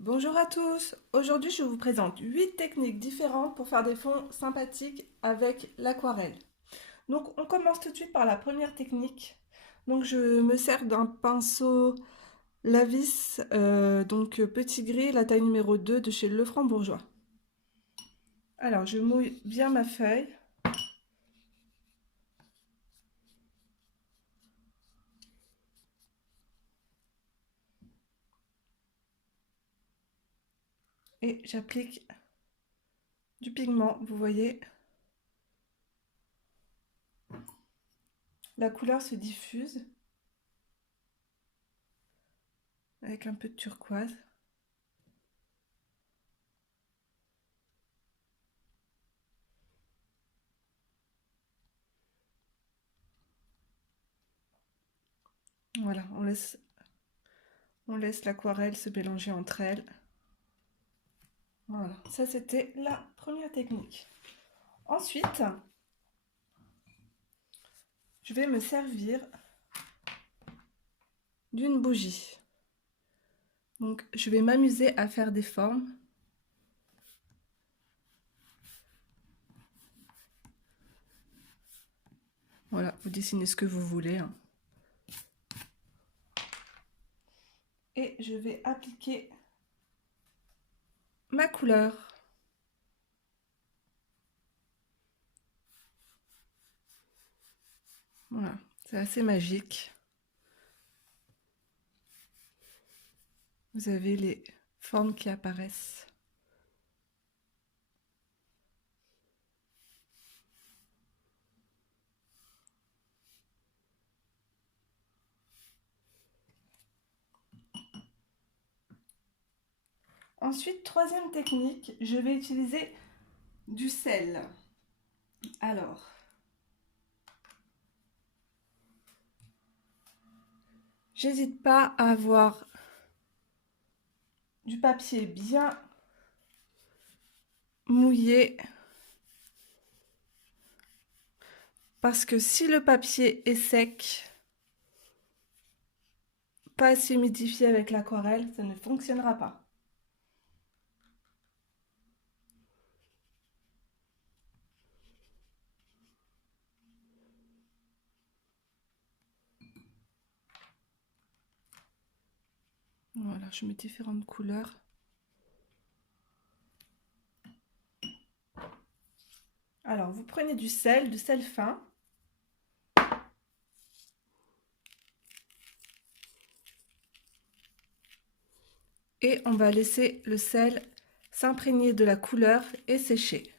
Bonjour à tous, aujourd'hui je vous présente 8 techniques différentes pour faire des fonds sympathiques avec l'aquarelle. Donc on commence tout de suite par la première technique. Donc je me sers d'un pinceau Lavis, petit gris, la taille numéro 2 de chez Lefranc-Bourgeois. Alors je mouille bien ma feuille. Et j'applique du pigment, vous voyez. La couleur se diffuse avec un peu de turquoise. Voilà, on laisse l'aquarelle se mélanger entre elles. Voilà, ça c'était la première technique. Ensuite, je vais me servir d'une bougie. Donc, je vais m'amuser à faire des formes. Voilà, vous dessinez ce que vous voulez, hein. Et je vais appliquer ma couleur. Voilà, c'est assez magique. Vous avez les formes qui apparaissent. Ensuite, troisième technique, je vais utiliser du sel. Alors, j'hésite pas à avoir du papier bien mouillé, parce que si le papier est sec, pas assez humidifié avec l'aquarelle, ça ne fonctionnera pas. Voilà, je mets différentes couleurs. Alors, vous prenez du sel fin. Et on va laisser le sel s'imprégner de la couleur et sécher.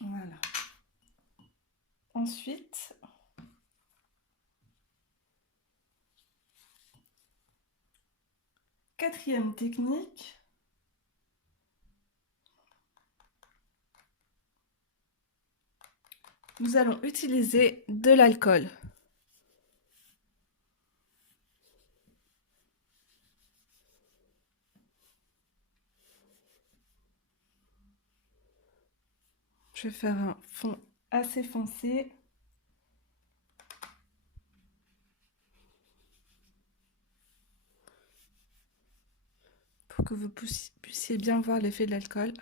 Voilà. Ensuite, quatrième technique, nous allons utiliser de l'alcool. Je vais faire un fond assez foncé. Pour que vous puissiez bien voir l'effet de l'alcool.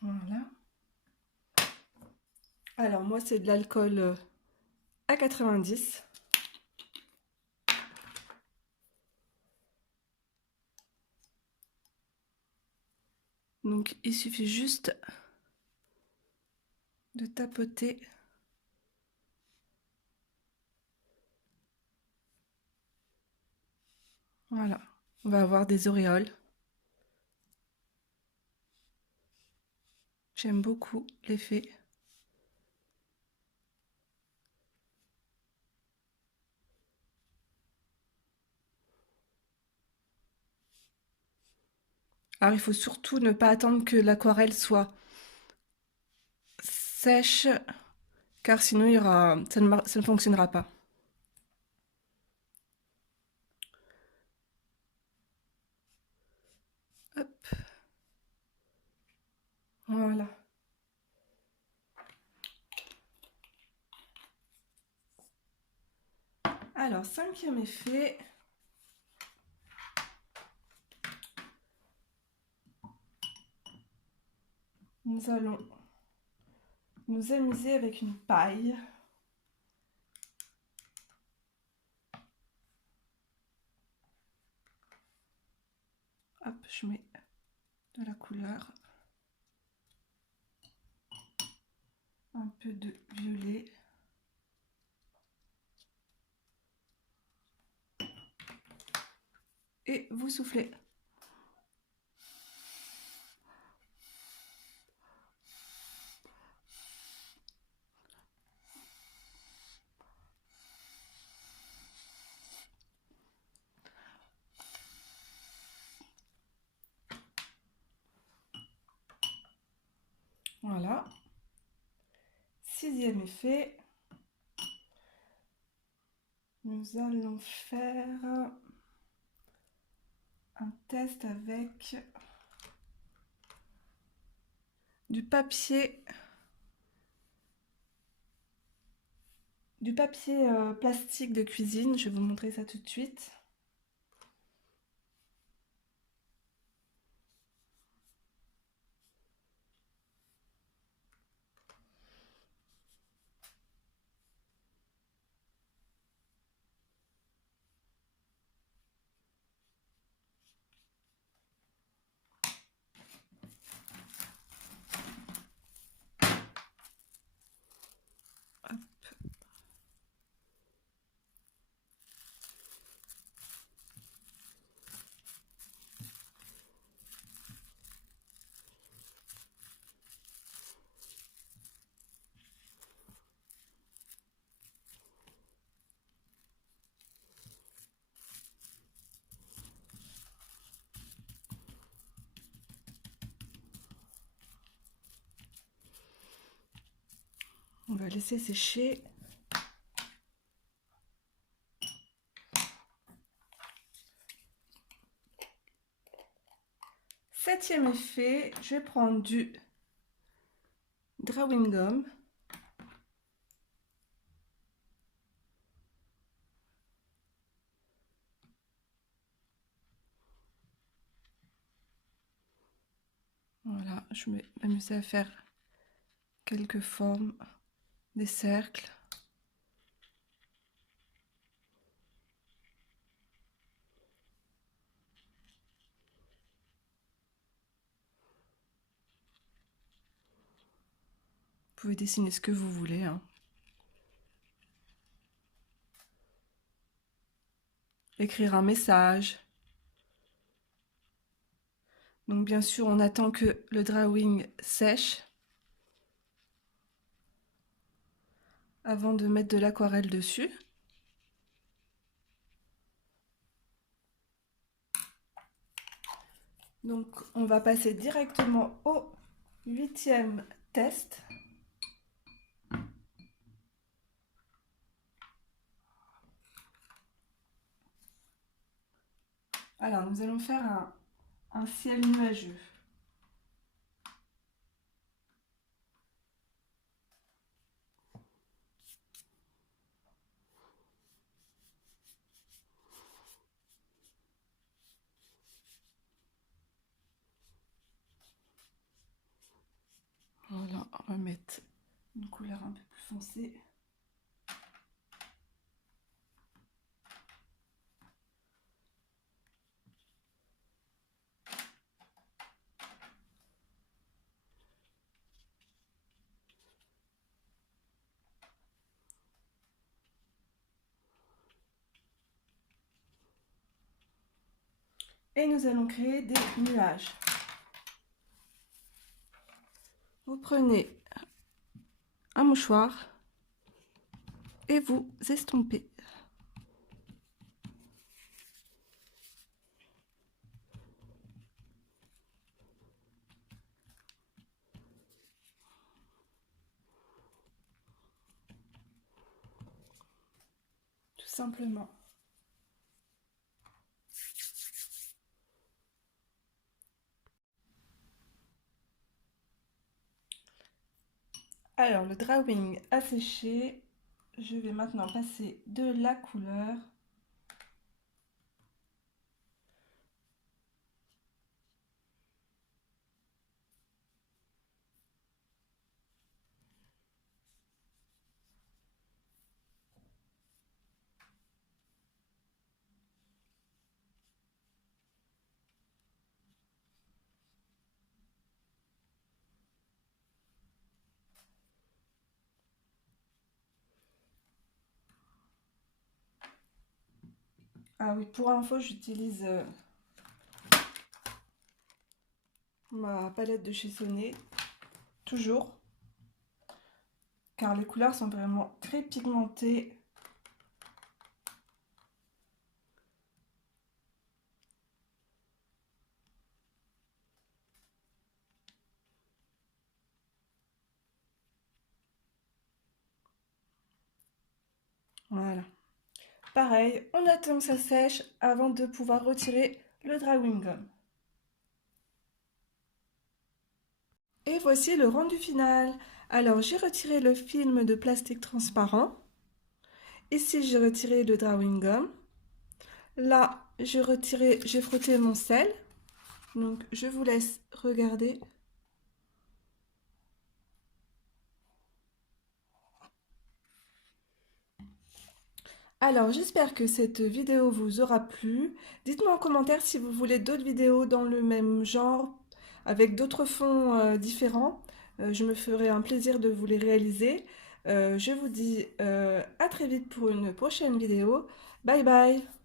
Voilà. Alors moi c'est de l'alcool à 90. Donc il suffit juste de tapoter. Voilà, on va avoir des auréoles. J'aime beaucoup l'effet. Alors il faut surtout ne pas attendre que l'aquarelle soit sèche, car sinon ça ne fonctionnera pas. Hop. Voilà. Alors, cinquième effet, nous allons nous amuser avec une paille. Hop, je mets de la couleur. Un peu de violet. Et vous soufflez. Voilà. Sixième effet, nous allons faire un test avec du papier plastique de cuisine. Je vais vous montrer ça tout de suite. Hop. On va laisser sécher. Septième effet, je vais prendre du drawing gum. Voilà, je vais m'amuser à faire quelques formes, des cercles. Vous pouvez dessiner ce que vous voulez, hein. Écrire un message. Donc bien sûr, on attend que le drawing sèche avant de mettre de l'aquarelle dessus. Donc on va passer directement au huitième test. Alors nous allons faire un ciel nuageux. Voilà, on va mettre une couleur un peu plus foncée. Et nous allons créer des nuages. Vous prenez un mouchoir et vous estompez. Tout simplement. Alors, le drawing a séché. je vais maintenant passer de la couleur. Ah oui, pour info, j'utilise ma palette de chez Soné, toujours, car les couleurs sont vraiment très pigmentées. Voilà. Pareil, on attend que ça sèche avant de pouvoir retirer le drawing gum. Et voici le rendu final. Alors, j'ai retiré le film de plastique transparent. Ici, j'ai retiré le drawing gum. Là, j'ai frotté mon sel. Donc, je vous laisse regarder. Alors, j'espère que cette vidéo vous aura plu. Dites-moi en commentaire si vous voulez d'autres vidéos dans le même genre, avec d'autres fonds différents. Je me ferai un plaisir de vous les réaliser. Je vous dis à très vite pour une prochaine vidéo. Bye bye!